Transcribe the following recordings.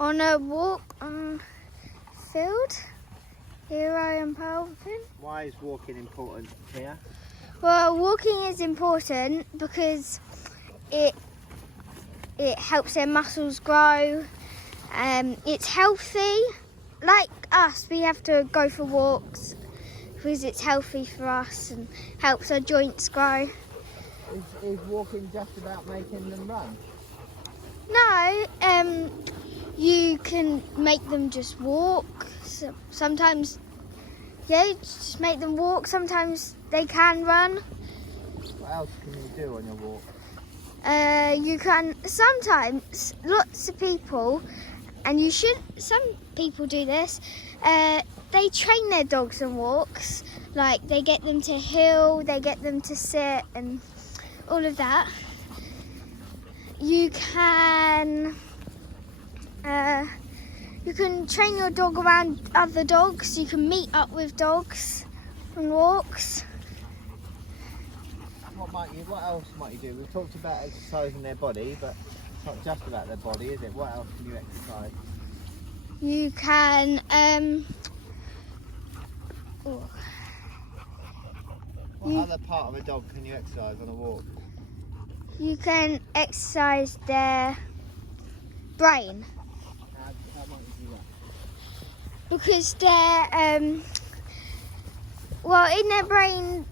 On a walk on field. Here I am, Palvin. Why is walking important here? Well, walking is important because it helps their muscles grow. It's healthy. Like us, we have to go for walks because it's healthy for us and helps our joints grow. Is walking just about making them run? No, you can make them just walk. Sometimes, yeah, just make them walk. Sometimes they can run. What else can you do on your walk? You can sometimes, lots of people, and some people do this, they train their dogs on walks. Like they get them to heel, they get them to sit and all of that. You can train your dog around other dogs. You can meet up with dogs on walks. What else might you do? We've talked about exercising their body, but it's not just about their body, is it? What else can you exercise? You can What other part of a dog can you exercise on a walk? you can exercise their brain How might you do that? because they're in their brain.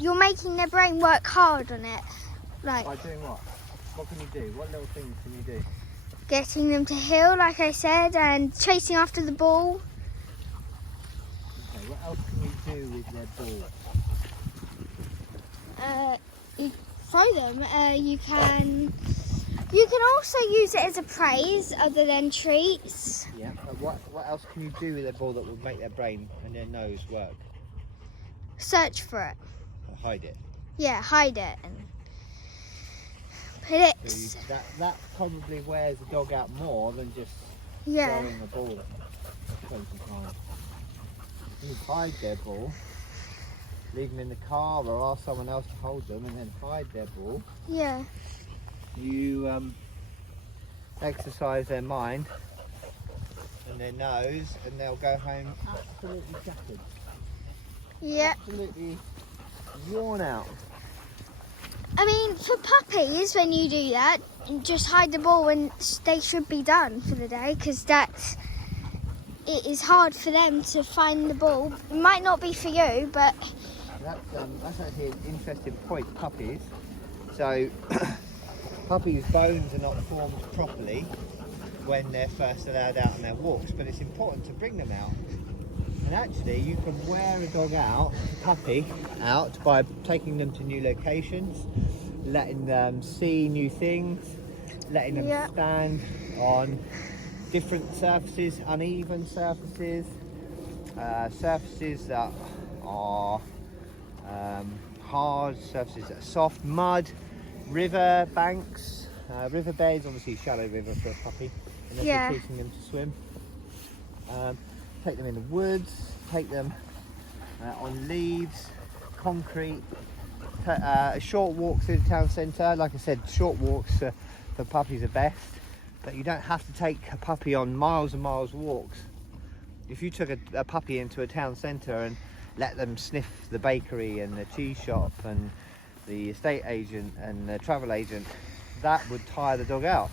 You're making their brain work hard on it, like By doing what? What can you do? What little things can you do? getting them to heel, like I said, and chasing after the ball. Okay, what else can you do with their ball? You throw them. You can also use it as a praise, other than treats. Yeah. But what else can you do with their ball that would make their brain and their nose work? Search for it. Or hide it. Yeah, hide it and put it. So that probably wears the dog out more than just Yeah. throwing a ball 20 times. You hide their ball, leave them in the car or ask someone else to hold them and then hide their ball. Yeah. You exercise their mind and their nose and they'll go home absolutely shattered. Yeah. Absolutely worn out. I mean, for puppies, when you do that, just hide the ball when they should be done for the day, because it is hard for them to find the ball. It might not be for you, but That's actually an interesting point, puppies. So, puppies' bones are not formed properly when they're first allowed out on their walks, but it's important to bring them out. And actually, you can wear a dog out, a puppy out, by taking them to new locations, letting them see new things, letting them stand on different surfaces, uneven surfaces, surfaces that are hard, surfaces that are soft, mud, river banks, river beds, obviously shallow river for a puppy, unless you're teaching them to swim. Take them in the woods, take them on leaves, concrete, short walks through the town centre. Like I said, short walks for puppies are best, but you don't have to take a puppy on miles and miles of walks. If you took a puppy into a town centre and let them sniff the bakery and the cheese shop and the estate agent and the travel agent, that would tire the dog out.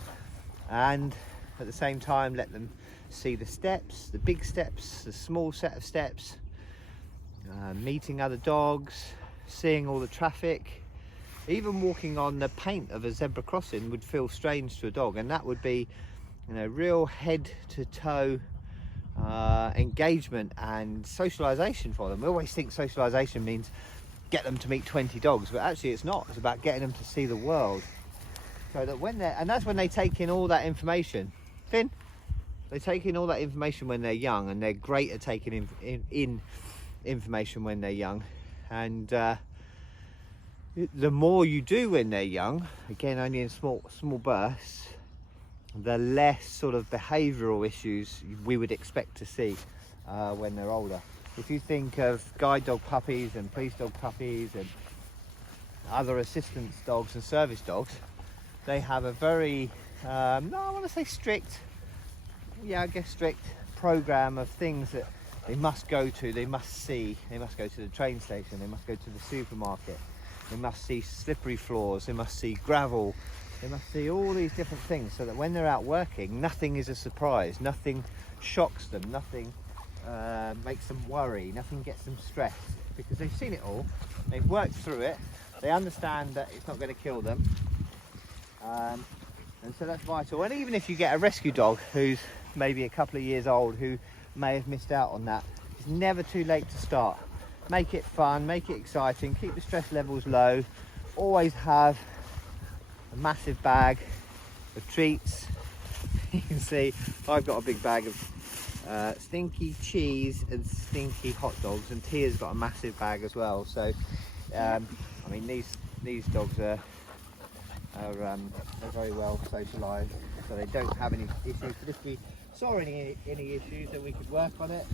And at the same time, let them see the steps, the big steps, the small set of steps, meeting other dogs, seeing all the traffic. Even walking on the paint of a zebra crossing would feel strange to a dog, and that would be, real head to toe engagement and socialization for them. We always think socialization means get them to meet 20 dogs, but actually it's not. It's about getting them to see the world, so that and that's when they take in all that information. Finn? They take in all that information when they're young, and they're great at taking in information when they're young. And the more you do when they're young, again only in small bursts, the less sort of behavioural issues we would expect to see when they're older. If you think of guide dog puppies and police dog puppies and other assistance dogs and service dogs, they have a very, I want to say strict, I guess strict program of things that they must go to, they must see. They must go to the train station, they must go to the supermarket, they must see slippery floors, they must see gravel, they must see all these different things, so that when they're out working, nothing is a surprise, nothing shocks them, nothing makes them worry, nothing gets them stressed, because they've seen it all, they've worked through it, they understand that it's not going to kill them, and so that's vital. And even if you get a rescue dog who's maybe a couple of years old who may have missed out on that, it's never too late to start. Make it fun, make it exciting, keep the stress levels low, always have a massive bag of treats. You can see I've got a big bag of stinky cheese and stinky hot dogs, and Tia's got a massive bag as well. So I mean, these dogs are very well socialised, so they don't have any issues. But if we saw any issues, then we could work on it.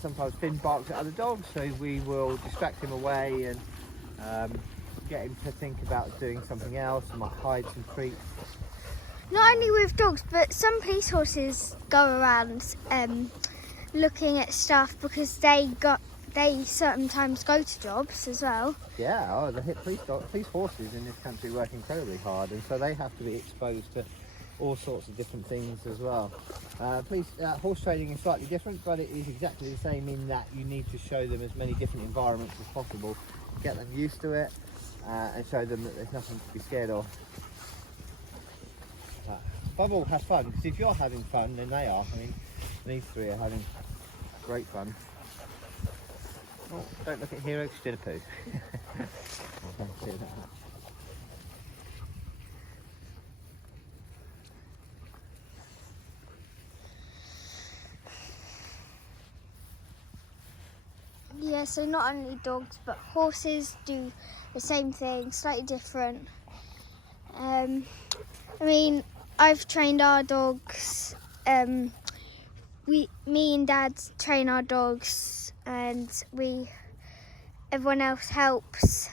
Sometimes Finn barks at other dogs, so we will distract him away and get him to think about doing something else. We might hide some treats. Not only with dogs, but some police horses go around looking at stuff because they sometimes go to jobs as well. Yeah, the police horses in this country work incredibly hard, and so they have to be exposed to all sorts of different things as well. Horse trading is slightly different, but it is exactly the same in that you need to show them as many different environments as possible, get them used to it, and show them that there's nothing to be scared of. Above all, have fun, because if you're having fun, then they are. I mean, these three are having great fun. Oh, don't look at Hero, she's doing a poo. Don't do that. Yeah, so not only dogs, but horses do the same thing, slightly different. I mean, I've trained our dogs. Me and Dad train our dogs, and everyone else helps.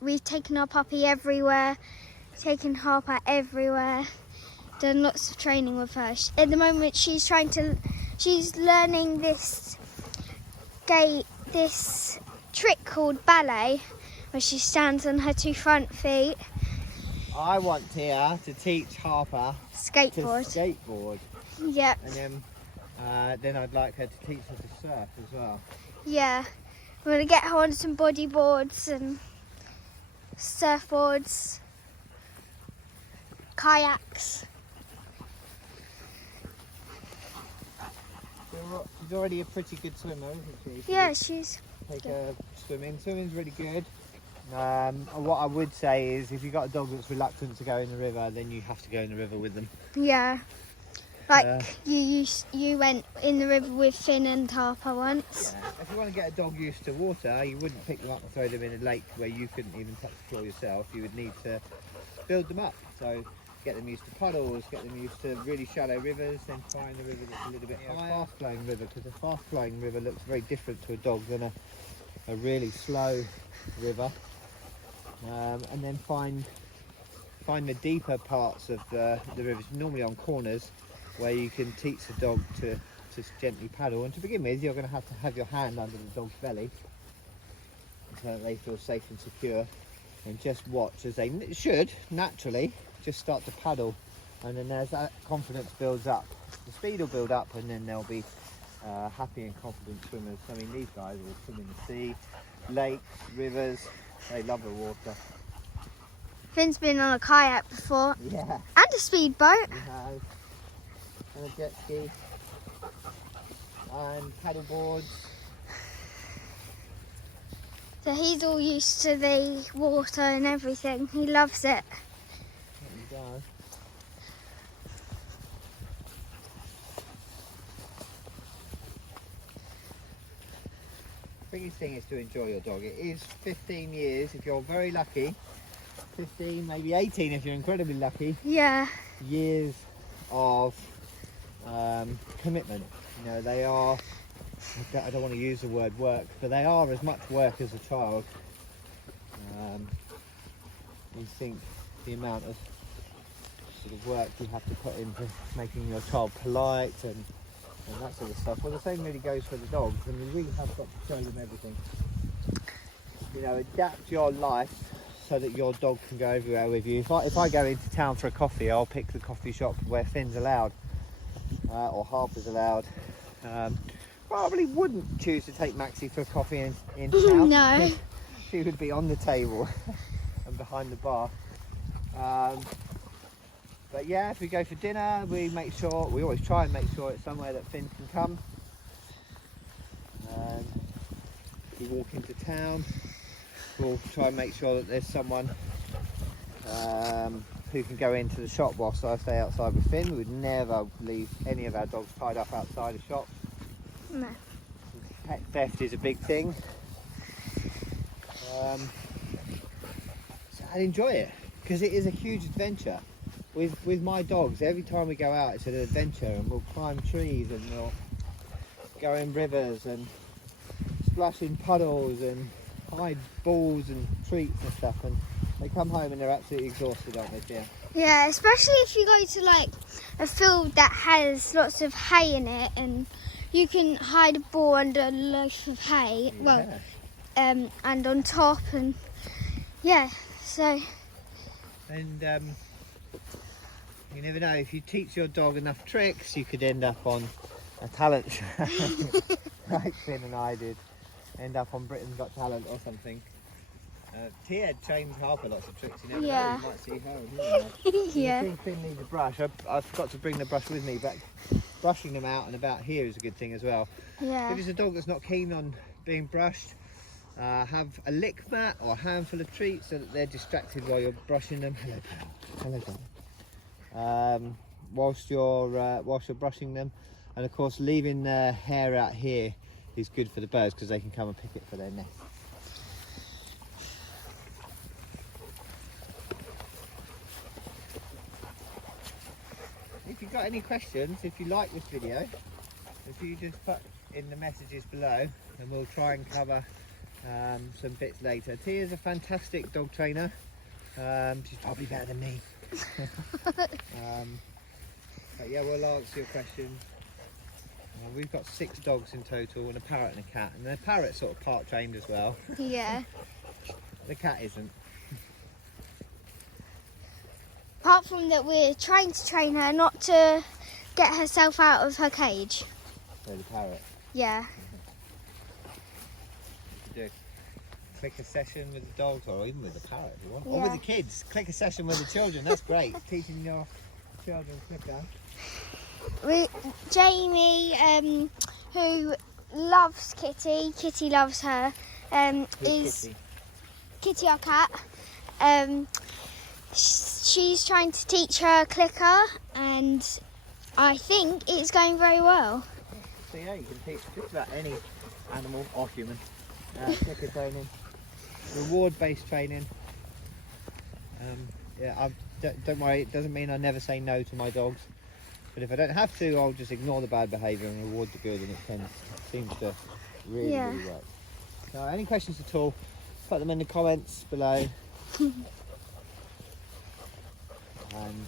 We've taken our puppy everywhere, taken Harper everywhere, done lots of training with her. At the moment, she's learning this trick called ballet, where she stands on her two front feet. I want Tia to teach Harper Skateboard. to skateboard. Yep. And then I'd like her to teach her to surf as well. Yeah. We're going to get her on some bodyboards and surfboards, kayaks. She's already a pretty good swimmer, isn't she? Yeah, she's Take her swimming. Swimming's really good. What I would say is, if you've got a dog that's reluctant to go in the river, then you have to go in the river with them. Yeah. Like you went in the river with Finn and Harper once. Yeah. If you want to get a dog used to water, you wouldn't pick them up and throw them in a lake where you couldn't even touch the floor yourself. You would need to build them up. So get them used to puddles, get them used to really shallow rivers, then find a river that's a little bit higher. A fast-flowing river, because a fast-flowing river looks very different to a dog than a really slow river. And then find the deeper parts of the rivers, normally on corners, where you can teach the dog to gently paddle. And to begin with, you're going to have your hand under the dog's belly so that they feel safe and secure, and just watch as they should naturally just start to paddle, and then as that confidence builds up, the speed will build up, and then they'll be happy and confident swimmers. I mean, these guys will swim in the sea, lakes, rivers. They love the water. Finn's been on a kayak before. Yeah. And a speedboat. We have. And a jet ski. And paddle boards. So he's all used to the water and everything. He loves it. He does. Biggest thing is to enjoy your dog. It is 15 years if you're very lucky, 15, maybe 18 if you're incredibly lucky, Yeah. years of commitment. You know, they are, I don't want to use the word work, but they are as much work as a child. You think the amount of sort of work you have to put into making your child polite and that sort of stuff. Well, the same really goes for the dogs, and you really have got to show them everything. You know, adapt your life so that your dog can go everywhere with you. If I go into town for a coffee, I'll pick the coffee shop where Finn's allowed, or Harper's allowed. Probably wouldn't choose to take Maxie for a coffee in town. No. She would be on the table and behind the bar. But yeah, if we go for dinner, we always try and make sure it's somewhere that Finn can come. If we walk into town, we'll try and make sure that there's someone who can go into the shop whilst I stay outside with Finn. We would never leave any of our dogs tied up outside a shop. No. Pet theft is a big thing. So I'd enjoy it because it is a huge adventure. With my dogs, every time we go out, it's an adventure, and we'll climb trees and we'll go in rivers and splash in puddles and hide balls and treats and stuff. And they come home and they're absolutely exhausted, aren't they, Tia? Yeah, especially if you go to like a field that has lots of hay in it, and you can hide a ball under a loaf of hay. Yeah. Well, and on top, and yeah, so. And you never know, if you teach your dog enough tricks, you could end up on a talent show, like Finn and I did. End up on Britain's Got Talent or something. Tia trained Harper lots of tricks. You never know, you might see her. Yeah. I think Finn needs a brush. I forgot to bring the brush with me, but brushing them out and about here is a good thing as well. Yeah. If it's a dog that's not keen on being brushed, have a lick mat or a handful of treats so that they're distracted while you're brushing them. Hello, pal. Hello, darling. Whilst you're brushing them, and of course leaving their hair out here is good for the birds because they can come and pick it for their nest. If you've got any questions, if you like this video, if you just put in the messages below, and we'll try and cover some bits later. Tia's a fantastic dog trainer. She's probably better than me. But yeah, we'll answer your questions. We've got 6 dogs in total, and a parrot and a cat, and the parrot's sort of part trained as well. Yeah. The cat isn't. Apart from that, we're trying to train her not to get herself out of her cage. So the parrot. Yeah. Do click a session with the dogs, or even with the parrot if you want, Yeah. or with the kids. Click a session with the children. That's great. Teaching your children clicker. Jamie, who loves Kitty, Kitty loves her, is Kitty. Kitty our cat. She's trying to teach her clicker, and I think it's going very well. So yeah, you can teach just about any animal or human clicker training, reward-based training. Yeah, don't worry, it doesn't mean I never say no to my dogs. But if I don't have to, I'll just ignore the bad behaviour and reward the good, and it seems to really work. So any questions at all, put them in the comments below. And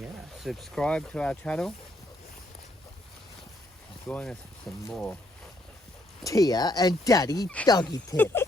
yeah, subscribe to our channel. Join us for some more Tia and Daddy Doggy Tips.